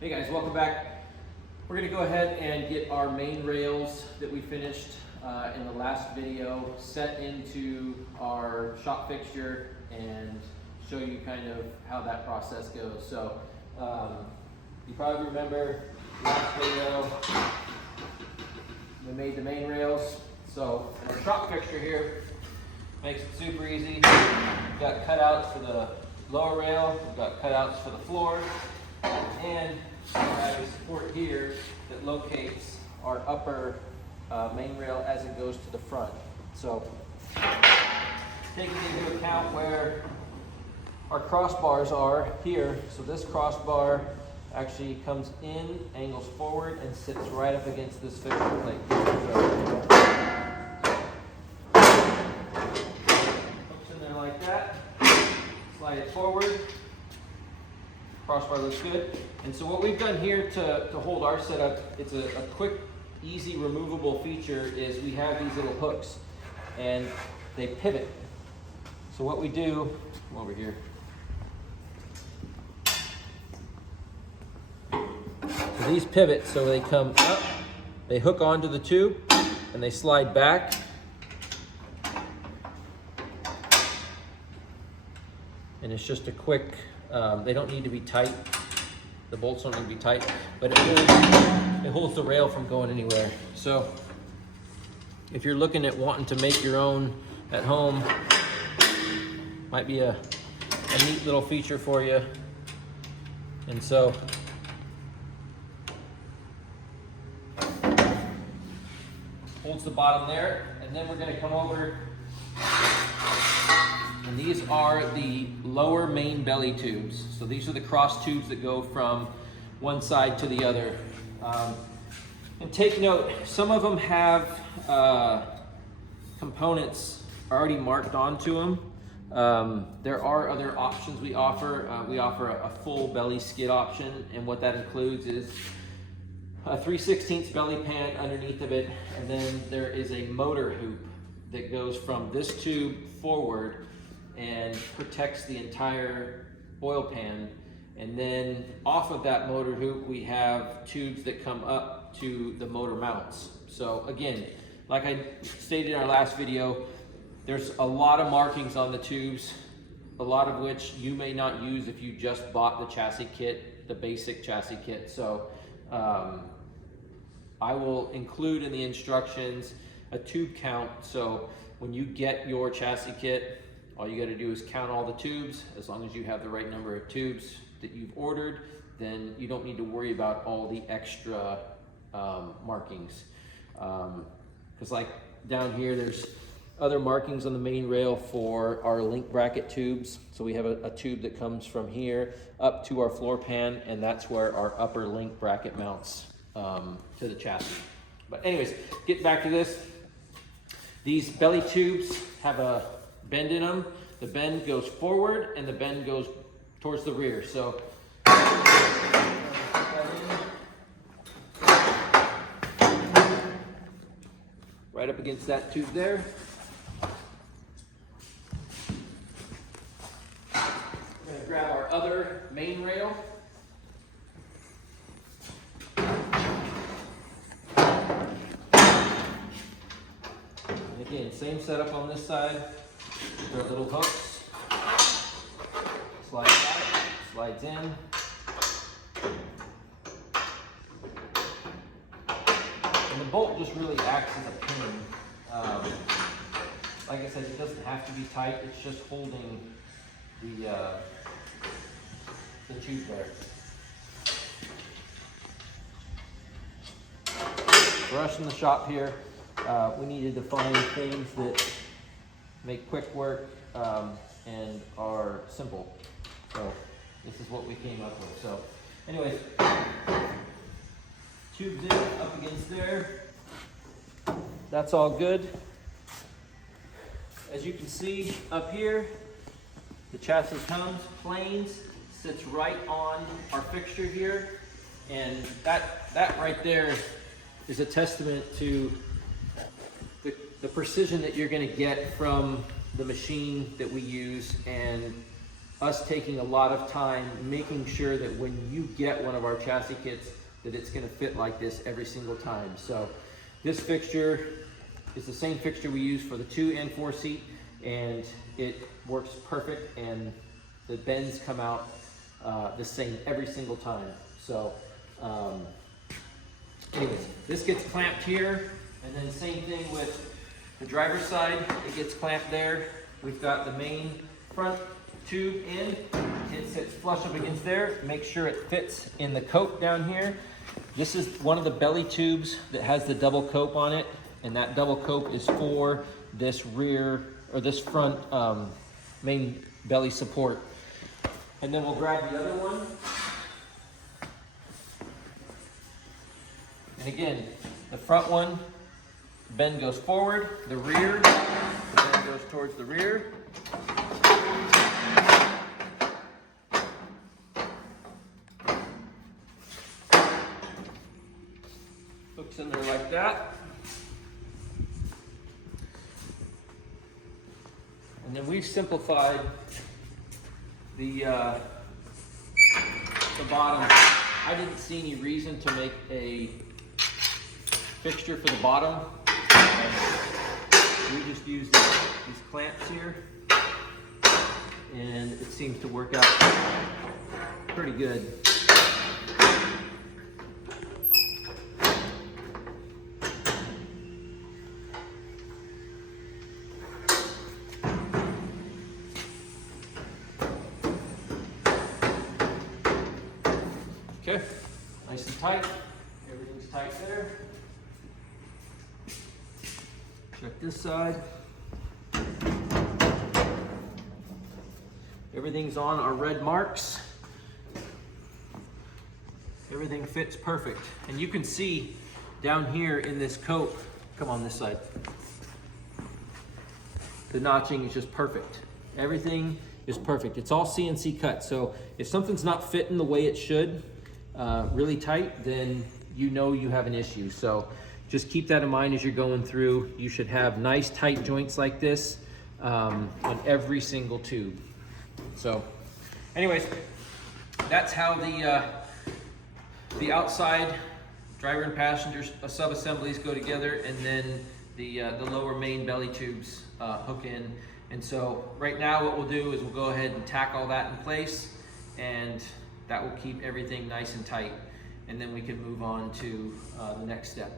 Hey guys, welcome back. We're going to go ahead and get our main rails that we finished in the last video set into our shop fixture and show you kind of how that process goes. So you probably remember last video we made the main rails. So our shop fixture here makes it super easy. We've got cutouts for the lower rail, we've got cutouts for the floor, and we have a support here that locates our upper main rail as it goes to the front. So taking into account where our crossbars are here, so this crossbar actually comes in, angles forward, and sits right up against this fixture plate. Hooks in there like that, slide it forward, crossbar looks good. And so what we've done here to hold our setup, it's a quick, easy removable feature, is we have these little hooks and they pivot. So what we do, come over here. So these pivot, so they come up, they hook onto the tube and they slide back. And it's just a quick, they don't need to be tight. The bolts don't need to be tight, but it holds the rail from going anywhere. So if you're looking at wanting to make your own at home, might be a neat little feature for you. And so holds the bottom there, and then we're going to come over. And these are the lower main belly tubes. So these are the cross tubes that go from one side to the other. And take note, some of them have components already marked onto them. There are other options we offer. We offer a full belly skid option, and what that includes is a 3/16 belly pan underneath of it, and then there is a motor hoop that goes from this tube forward and protects the entire oil pan. And then off of that motor hoop, we have tubes that come up to the motor mounts. So again, like I stated in our last video, there's a lot of markings on the tubes, a lot of which you may not use if you just bought the chassis kit, the basic chassis kit. So I will include in the instructions a tube count. So when you get your chassis kit, all you got to do is count all the tubes. As long as you have the right number of tubes that you've ordered, then you don't need to worry about all the extra markings. Because like down here, there's other markings on the main rail for our link bracket tubes. So we have a tube that comes from here up to our floor pan, and that's where our upper link bracket mounts to the chassis. But anyways, get back to this. These belly tubes have a bend in them. The bend goes forward and the bend goes towards the rear. So right up against that tube there. We're going to grab our other main rail. And again, same setup on this side. There are little hooks. Slides out, slides in. And the bolt just really acts as a pin. Like I said, it doesn't have to be tight. It's just holding the tube there. For us in the shop here, we needed to find things that make quick work and are simple. So this is what we came up with. So anyways, tubes in up against there. That's all good. As you can see up here, the chassis comes, planes, sits right on our fixture here. And that right there is a testament to the precision that you're going to get from the machine that we use, and us taking a lot of time making sure that when you get one of our chassis kits that it's going to fit like this every single time. So this fixture is the same fixture we use for the 2 and 4 seat, and it works perfect, and the bends come out the same every single time. So anyways, this gets clamped here, and then same thing with the driver's side, it gets clamped there. We've got the main front tube in, it sits flush up against there. Make sure it fits in the cope down here. This is one of the belly tubes that has the double cope on it, and that double cope is for this rear, or this front main belly support. And then we'll grab the other one. And again, the front one, bend goes forward, the rear, the bend goes towards the rear. Hooks in there like that. And then we've simplified the bottom. I didn't see any reason to make a fixture for the bottom. We just use these clamps here, and it seems to work out pretty good. Okay, nice and tight. Everything's tight there. Check this side. Everything's on our red marks. Everything fits perfect. And you can see down here in this cope, come on this side, the notching is just perfect. Everything is perfect. It's all CNC cut. So if something's not fitting the way it should, really tight, then you know you have an issue. So just keep that in mind as you're going through. You should have nice tight joints like this on every single tube. So anyways, that's how the outside driver and passenger sub-assemblies go together, and then the lower main belly tubes hook in. And so right now what we'll do is we'll go ahead and tack all that in place, and that will keep everything nice and tight, and then we can move on to the next step.